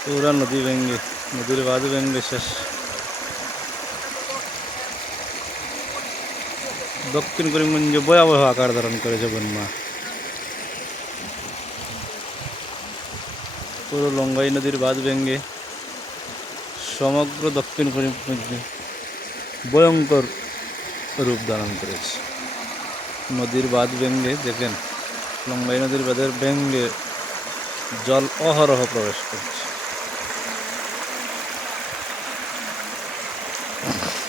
পুরা নদী ভেঙ্গে নদীর বাঁধ ভেঙ্গে শেষ দক্ষিণ করিমগঞ্জে ভয়াবহ আকার ধারণ করেছে বন্যা পুরো লঙ্গাই নদীর বাঁধ ভেঙ্গে সমগ্র দক্ষিণ করিমগঞ্জে ভয়ঙ্কর রূপ ধারণ করেছে নদীর বাঁধ ভেঙ্গে দেখেন লঙ্গাই নদীর বাঁধের ভেঙ্গে জল অহরহ প্রবেশ করছে you.